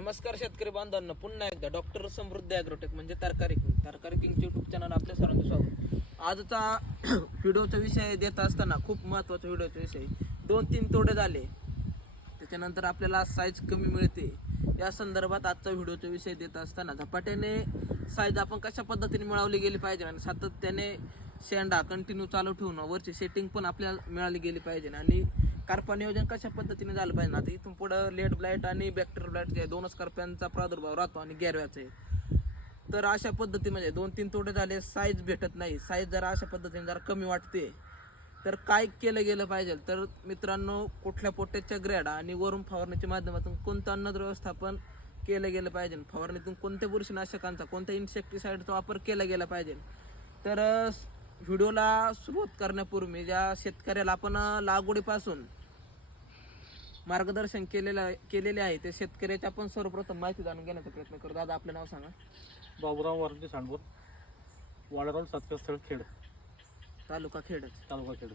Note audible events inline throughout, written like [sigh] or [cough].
नमस्कार शेतकरी बांधवांना पुन्हा एकदा डॉक्टर समृद्धी ॲग्रोटेक म्हणजे तरकारी किंग तरकारी किंगचे युट्यूब चॅनल आपल्या सर्वांचं स्वागत. आजचा [clears throat] व्हिडिओचा विषय देत असताना खूप महत्त्वाचा व्हिडिओचा विषय दोन तीन तोडे झाले. त्याच्यानंतर आपल्याला साईज कमी मिळते. या संदर्भात आजचा व्हिडिओचा विषय देत असताना झपाट्याने साईज आपण कशा पद्धतीने मिळवली गेली पाहिजे आणि सातत्याने शेंडा कंटिन्यू चालू ठेवून वरची सेटिंग पण आपल्याला मिळाली गेली पाहिजे आणि कार्पा नियोजन कशा पद्धतीने झालं पाहिजे आता इथून पुढं लेट ब्लाईट आणि बॅक्टर ब्लाईट जे दोनच कार्प्यांचा प्रादुर्भाव राहतो आणि गॅरव्याचा. तर अशा पद्धती म्हणजे दोन तीन तोडे झाले साईज भेटत नाही. साईज जरा अशा पद्धतीने जरा कमी वाटते. तर काय केलं गेलं पाहिजे? तर मित्रांनो कुठल्या पोट्याच्या ग्रॅडा आणि वरून फवारणीच्या माध्यमातून कोणतं अन्न व्यवस्थापन केलं गेलं पाहिजे? फवारणीतून कोणत्या बुरशीनाशकांचा कोणत्या इन्सेक्टिसाईडचा वापर केला गेला पाहिजे? तर व्हिडिओला सुरुवात करण्यापूर्वी ज्या शेतकऱ्याला आपण लागवडीपासून मार्गदर्शन केलेलं केलेले आहे त्या शेतकऱ्याची आपण सर्वप्रथम माहिती जाणून घेण्याचा प्रयत्न करू. दादा आपलं नाव सांगा. बाबुराव वारंजी सांडवर वाडारोड सातकस्थळ खेड. तालुका खेडच तालुका खेड.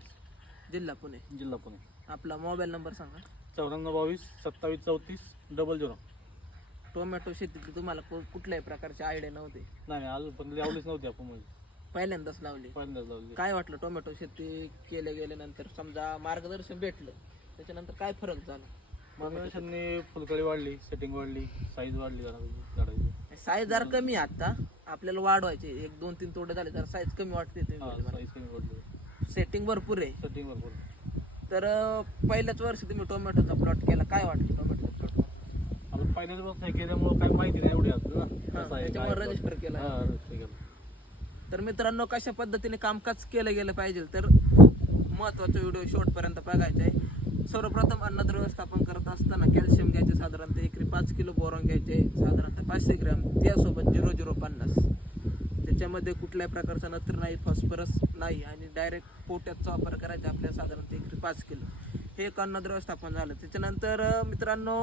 जिल्हा पुणे. जिल्हा पुणे. आपला मोबाईल नंबर सांगा. चौऱ्याण्णव बावीस सत्तावीस चौतीस डबल झिरो. टोमॅटो शेतीतली तुम्हाला कु- कुठल्याही प्रकारची आयडिया नव्हती. नाही नाही आज पण लावलीच नव्हती आपण म्हणजे पहिल्यांदाच लावली. पहिल्यांदाच लावली. काय वाटलं टोमॅटो शेती केले गेल्यानंतर समजा मार्गदर्शन भेटलं त्याच्यानंतर काय फरक झाला? मार्गदर्शनने फुलकळी वाढली सेटिंग वाढली साईज वाढली झाडाची झाडाची साईज जरा कमी आहे आता. आपल्याला वाढवायचे एक दोन तीन तोडे झाले जरा साईज कमी वाटते हा साईज कमी वाढली. सेटिंग भरपूर आहे. सेटिंग भरपूर तर अं, पहिल्याच वर्षी तुम्ही टोमॅटोचा प्लॉट केला काय वाटलं टोमॅटोचा प्लॉट आपण पहिल्याच बस नाही केल्यामुळं काही माहिती नाही एवढी आज ना? कसं आहे, त्याच्यामुळे काय register केलं. हा, register केलं. तर मित्रांनो कशा पद्धतीने कामकाज केलं गेलं पाहिजे तर खूप महत्त्वाचा व्हिडिओ शेवटपर्यंत बघायचा आहे. सर्वप्रथम अन्नद्रव्य व्यवस्थापन करत असताना कॅल्शियम घ्यायचे साधारणतः एकरी पाच किलो बोरॉन घ्यायचे साधारणतः पाचशे ग्रॅम. त्यासोबत झिरो झिरो पन्नास. त्याच्यामध्ये कुठल्याही प्रकारचा नत्र नाही फॉस्फरस नाही आणि डायरेक्ट पोट्याचा वापर करायचा आपल्या साधारणतः एकरी पाच किलो. हे एक अन्नद्रव्य व्यवस्थापन झालं. त्याच्यानंतर मित्रांनो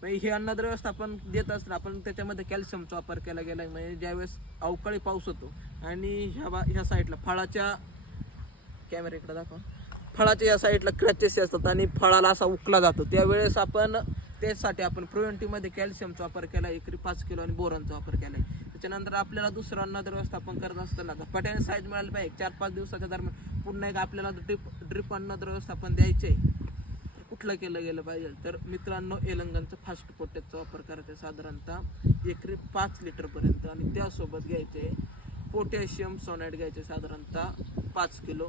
म्हणजे हे अन्नद्र व्यवस्थापन देत असताना आपण त्याच्यामध्ये कॅल्शियमचा वापर केला गेला आहे. म्हणजे ज्यावेळेस अवकाळी पाऊस होतो. आणि ह्या बा ह्या साईडला फळाच्या कॅमेऱ्याकडे इकडे दाखवा. फळाच्या या साईडला क्रॅचेस असतात आणि फळाला असा उकला जातो. त्यावेळेस आपण त्यासाठी आपण प्रिव्हेंटिव्हमध्ये कॅल्शियमचा वापर केला एकरी पाच किलो आणि बोरांचा वापर केला आहे. त्याच्यानंतर आपल्याला दुसरं अन्नद्र व्यवस्थापन करत असताना झपाट्याने साईज मिळाली पाहिजे. चार पाच दिवसाच्या दरम्यान पुन्हा एक आपल्याला ड्रिप ड्रिप अन्नद्र व्यवस्थापन द्यायचे आहे. कुठलं केलं गेलं पाहिजे? तर मित्रांनो एलंगनचं फास्ट पोट्याचा वापर करायचा साधारणतः. एकरी पाच लिटरपर्यंत आणि त्यासोबत घ्यायचे पोटॅशियम सोनाईट घ्यायचे साधारणतः पाच किलो.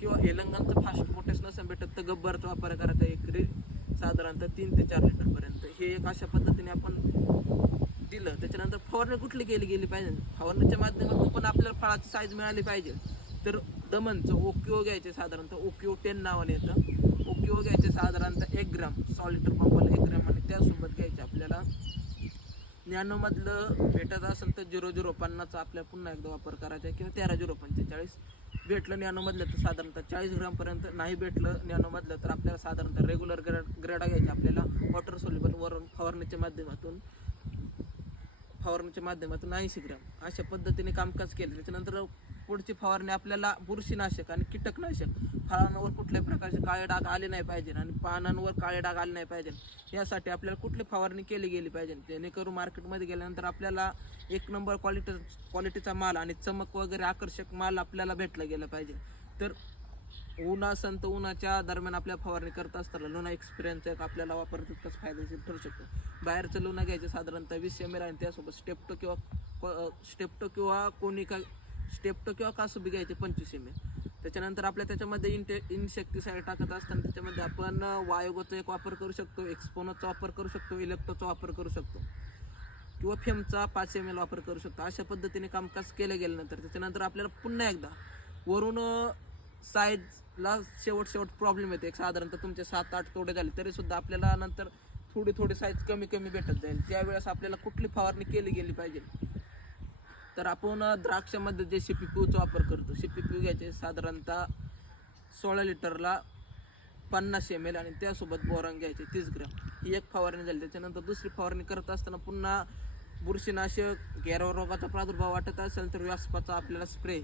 किंवा एलंगनचं फास्ट पोटॅश नसेल भेटत तर गब्बरचा वापर करायचा एकरी साधारणतः तीन ते चार लिटरपर्यंत हे एक अशा पद्धतीने आपण दिलं. त्याच्यानंतर फवारणी कुठली केली गेली पाहिजे? फवारणीच्या माध्यमातून पण आपल्याला फळाची साईज मिळाली पाहिजे. तर दमनचं ओक्यो घ्यायचे साधारणतः. ओक्यो टेन नावाने येतं. किलो घ्यायचे साधारणतः एक ग्राम सॉलिटर पंपाला एक ग्राम आणि त्यासोबत घ्यायचे आपल्याला. नॅनोमधलं भेटत असेल तर झिरो झिरो पन्नासचा आपल्याला पुन्हा एकदा वापर करायचा आहे किंवा तेरा झिरो पंचेचाळीस. भेटलं नॅनोमधलं तर साधारणतः चाळीस ग्रामपर्यंत नाही भेटलं नॅनोमधलं तर आपल्याला साधारणतः रेग्युलर ग्रेड ग्रेडा घ्यायचा आपल्याला. वॉटर सोल्युबल वरून फवारणीच्या माध्यमातून फवारणीच्या माध्यमातून ऐंशी ग्रॅम. अशा पद्धतीने कामकाज केलं. त्याच्यानंतर पुढची फवारणी आपल्याला बुरशीनाशक आणि कीटकनाशक फळांवर कुठल्याही प्रकारचे काळे डाग आले नाही पाहिजे आणि पानांवर काळे डाग आले नाही पाहिजे. यासाठी आपल्याला कुठली फवारणी केली गेली पाहिजे? जेणेकरून मार्केटमध्ये गेल्यानंतर आपल्याला एक नंबर क्वालिटी क्वालिटीचा माल आणि चमक वगैरे आकर्षक माल आपल्याला भेटला गेला पाहिजे. तर उन्हा संत उन्हाच्या दरम्यान आपल्या फवारणी करत असताना लुना एक्सपिरियन्स एक आपल्याला वापर तितकाच फायदेशीर ठरू शकतो. बाहेरचं लुना घ्यायचं साधारणतः वीस एम एल आणि त्यासोबत स्टेप्टो किंवा स्टेप्टो किंवा कोनिका स्टेप्टो किंवा कासुबी घ्यायचे पंचवीस एम एल त्याच्यानंतर आपल्या त्याच्यामध्ये इंटे इन्सेक्टिसाईड टाकत असताना त्याच्यामध्ये आपण वायोगोचा एक वापर करू शकतो एक्सपोनोचा वापर करू शकतो इलेक्ट्रोचा वापर करू शकतो. किंवा फेमचा पाच एम एल वापर करू शकतो. अशा पद्धतीने कामकाज केलं गेल्यानंतर त्याच्यानंतर आपल्याला पुन्हा एकदा वरून साईजला शेवट शेवट प्रॉब्लेम येते. एक साधारणतः तुमचे सात आठ तोडे झाले तरीसुद्धा आपल्याला नंतर थोडी थोडी साईज कमी कमी भेटत जाईल. त्यावेळेस आपल्याला कुठली फवारणी केली गेली पाहिजे. तर आपण द्राक्षामध्ये जे सी पी पीचा वापर करतो सी पी पी घ्यायचे साधारणतः सोळा लिटरला पन्नास एम एल आणि त्यासोबत बोरण घ्यायचे तीस ग्रॅम. ही एक फवारणी झाली. त्याच्यानंतर दुसरी फवारणी करत असताना पुन्हा बुरशीनाशक गैरव रोगाचा प्रादुर्भाव वाटत असेल तर व्यासपाचा आपल्याला स्प्रे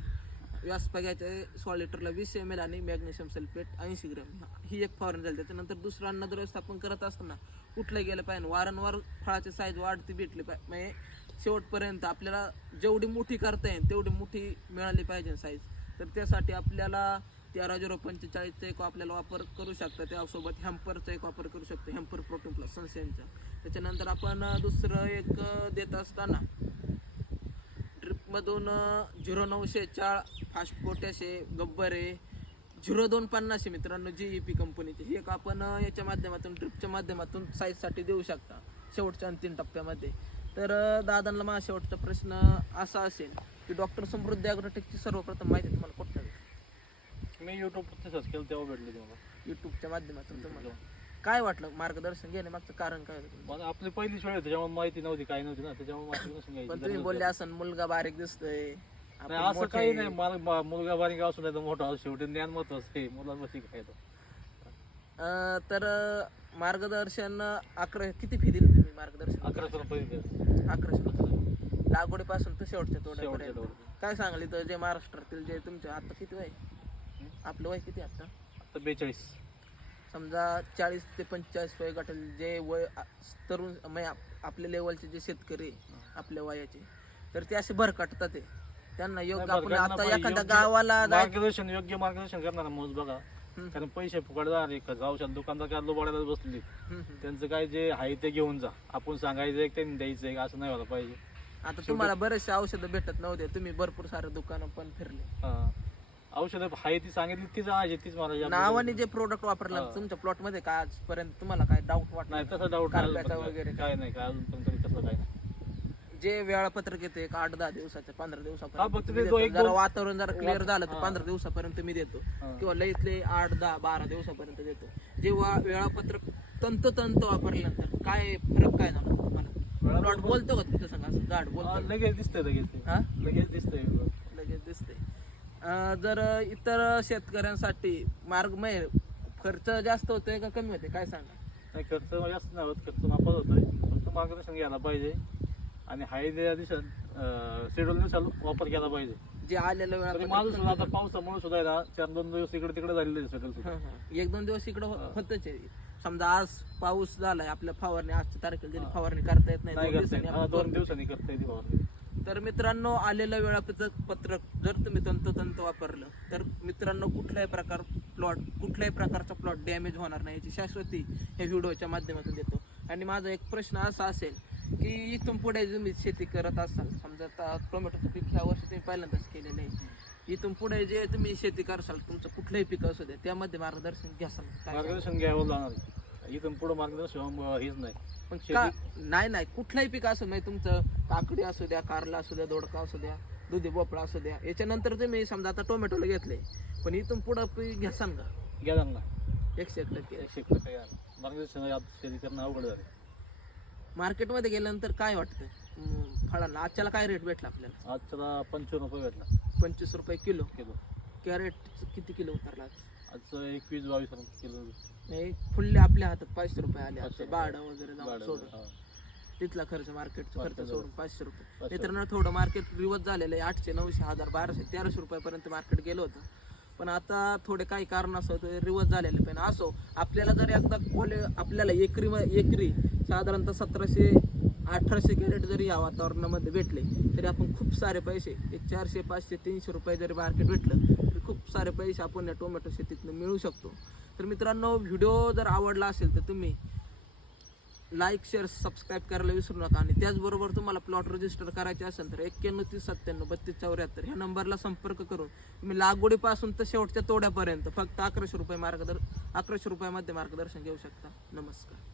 व्यासपा घ्यायचे सोळा लिटरला वीस एम एल आणि मॅग्नेशियम सल्फेट ऐंशी ग्रॅम. ही एक फवारणी झाली. त्याच्यानंतर दुसरं अन्न व्यवस्थापन करत असताना कुठलं गेलं पाहिजे? वारंवार फळाची साईज वाढती भेटली पाहिजे. म्हणजे शेवटपर्यंत आपल्याला जेवढी मोठी करता येईल तेवढी मोठी मिळाली पाहिजे साईज तर त्यासाठी आपल्याला तेरा झिरो पंचेचाळीसचा एक आपल्याला वापर करू शकता. त्यासोबत हॅम्परचा एक वापर करू शकतो हॅम्पर प्रोटीन प्लस सनसेनचा त्याच्यानंतर आपण दुसरं एक देत असताना ड्रिपमधून झिरो नऊशे चाळ फास्ट पोटॅश गब्बर आहे. झिरो दोन पन्नास मित्रांनो जी ई पी कंपनीची ही एक आपण याच्या माध्यमातून ड्रिपच्या माध्यमातून साईजसाठी देऊ शकता. शेवटच्या अंतिम टप्प्यामध्ये. तर दादांना माझा शेवटचा प्रश्न असा असेल की डॉक्टर समृद्धी ॲग्रोटेकची सर्वप्रथम माहिती तुम्हाला कुठं मी युट्यूबवरती सर्च केलं तेव्हा भेटले ते मला यूट्यूबच्या माध्यमातून तुम्हाला काय वाटलं मार्गदर्शन घेण्यामागचं कारण काय होतं? मला आपली पहिली वेळ आहे त्याच्यामुळे माहिती नव्हती काय नव्हती ना त्याच्यामुळे घ्यायची पण तुम्ही. बोलले असं मुलगा बारीक दिसतोय आपण नाही असं काही. नाही मला मा- मुलगा बारीक असू नाही तर मोठा असू शेवटी ज्ञान महत्वाचं आहे मुलांपाशी काय तर. अं, तर अं, मार्गदर्शन अकरा किती फी दिली तुम्ही मार्गदर्शन अकराशे रुपये दिले. अकराशे रुपये लागवडीपासून तर शेवटच्या तोड्यापर्यंत. काय सांगली तर जे महाराष्ट्रातील जे तुमचे आता किती वय? आपलं वय किती आता? आता बेचाळीस. समजा चाळीस ते पंचेचाळीस वय गटातील जे वय तरुण म्हणजे आप- आपल्या लेवलचे जे शेतकरी आपल्या वयाचे तर ते असे भरकटतात ते. त्यांना योग्य आपण आता. एखाद्या गावाला मार्गदर्शन योग्य मार्गदर्शन करणार मोज बघा. कारण पैसे फुकटदार आहे. का औषध दुकानदार काय लोबाडायला बसले. त्यांचं काय जे आहे ते घेऊन जा. आपण सांगायचं एक त्यांनी द्यायचं एक असं नाही व्हायला पाहिजे. आता तुम्हाला बरेचसे औषधं भेटत नव्हते. तुम्ही भरपूर सारे दुकानं पण फिरले. हा. औषधं आहे ती सांगितली तीच आहे तीच मला नावाने जे प्रोडक्ट वापरलं. तुमच्या प्लॉटमध्ये काय आजपर्यंत तुम्हाला काय डाऊट नाही वाटलं तसं डाऊट कारल्याचा वगैरे काय नाही काय अजून पण तरी तसं काय नाही. जे वेळापत्रक येते एक आठ दहा दिवसाच्या पंधरा हा, दिवसापर्यंत फक्त तुम्ही ते दो- देतो. एक जरा दोन- वातावरण जरा क्लिअर झालं तर. पंधरा दिवसापर्यंत मी देतो. किंवा लईतले आठ दहा बारा दिवसापर्यंत देतो. जेव्हा वेळापत्रक तंतोतंत वापरल्यानंतर काय फरक काय झाला तुम्हाला? प्लॉट बोलतो का तुमच्या संग असं झाड हा, बोलतो लगेच दिसतंय लगेच. ते. हा? लगेच दिसतंय. लगेच दिसते जर इतर शेतकऱ्यांसाठी मार्ग म्हणजे खर्च जास्त होतोय का कमी होते काय सांगा? नाही खर्च जास्त नाही होत खर्च नापास होतोय. फक्त मार्गदर्शन घ्यायला पाहिजे. आणि हाय त्या दिवसात शेड्यूल नुसार वापर केला पाहिजे जे आलेलं तरी माझं सुद्धा आता पावसामुळे सुद्धा आहे ना चार दोन दिवस इकडे तिकडे झालेले शेड्यूल सुद्धा हं, हं. एक दोन दिवस इकडं हा. होतच आहे समजा आज पाऊस झालाय आपल्या फवारणी आजच्या तारखेला जरी हा. फवारणी करता येत नाही नाही दोन करता दिवसांनी. हा, आपण दोन. दिवसांनी करता येते फवारणी तर मित्रांनो आलेलं वेळापत्रक पत्रक जर तुम्ही तंतोतंत वापरलं तर मित्रांनो कुठल्याही प्रकार प्लॉट कुठल्याही प्रकारचा प्लॉट डॅमेज होणार नाही याची शाश्वती या व्हिडिओच्या माध्यमातून देतो आणि माझा एक प्रश्न असा असेल की इथून पुढे तुम्ही शेती करत असाल समजा आता टोमॅटोचं पीक ह्या वर्षी तुम्ही पहिल्यांदाच केलेलं आहे. इथून पुढे जे तुम्ही शेती करसाल तुमचं कुठलंही पीक असू द्या त्यामध्ये मार्गदर्शन घ्यासाल काय मार्गदर्शन घ्यावं लागणार. इथून पुढे मार्गदर्शन अं, हेच नाही. पण का नाही नाही. कुठलंही पीक असू म्हणजे तुमचं काकडी असू द्या कारला असू द्या दोडका असू द्या दुधी भोपळा असू द्या याच्यानंतर तुम्ही समजा आता टोमॅटोला घेतले पण इथून पुढं पीक घ्यासान का घ्या ना. एकशे एक टक्के. एकशे एक टक्के घ्या. मार्गदर्शन शेती करणं अवघड झालं. मार्केटमध्ये गेल्यानंतर काय वाटतं फळांना आजच्याला काय रेट भेटला आपल्याला? आजच्याला पंचावन्न रुपये भेटला. पंचवीस रुपये किलो. किलो. कॅरेट किती किलो उतरला आज? आजचं एकवीस बावीस रुपये किलो. नाही फुल्ले आपल्या हातात पाचशे रुपये आले आजचं भाडं वगैरे जाऊन सोडून. तिथला खर्च मार्केटचा खर्च मार्केट सोडून पाचशे रुपये. मित्रांनो थोडं मार्केट रिवर्स झालेलं आहे. आठशे नऊशे हजार बाराशे तेराशे रुपयापर्यंत मार्केट गेलं होतं. पण आता थोडे काही कारण असं ते रिवर्स झालेले. पण असो आपल्याला जर एकदा कोले आपल्याला एकरी एकरी साधारणतः सतराशे अठराशे कॅरेट जरी या वातावरणामध्ये भेटले तरी आपण खूप सारे पैसे एक चारशे पाचशे तीनशे रुपये जरी मार्केट भेटलं तरी खूप सारे पैसे आपण या टोमॅटो शेतीतनं मिळू शकतो. तर मित्रांनो व्हिडिओ जर आवडला असेल तर तुम्ही लाईक शेअर सबस्क्राईब करायला विसरू नका. आणि त्याचबरोबर तुम्हाला प्लॉट रजिस्टर करायचे असेल तर एक्क्याण्णव तीस सत्त्याण्णव बत्तीस चौऱ्याहत्तर ह्या नंबरला संपर्क करून तुम्ही लागवडीपासून तर शेवटच्या तोड्यापर्यंत फक्त अकराशे रुपये मार्गदर् अकराशे रुपयामध्ये मार्गदर्शन घेऊ शकता. नमस्कार.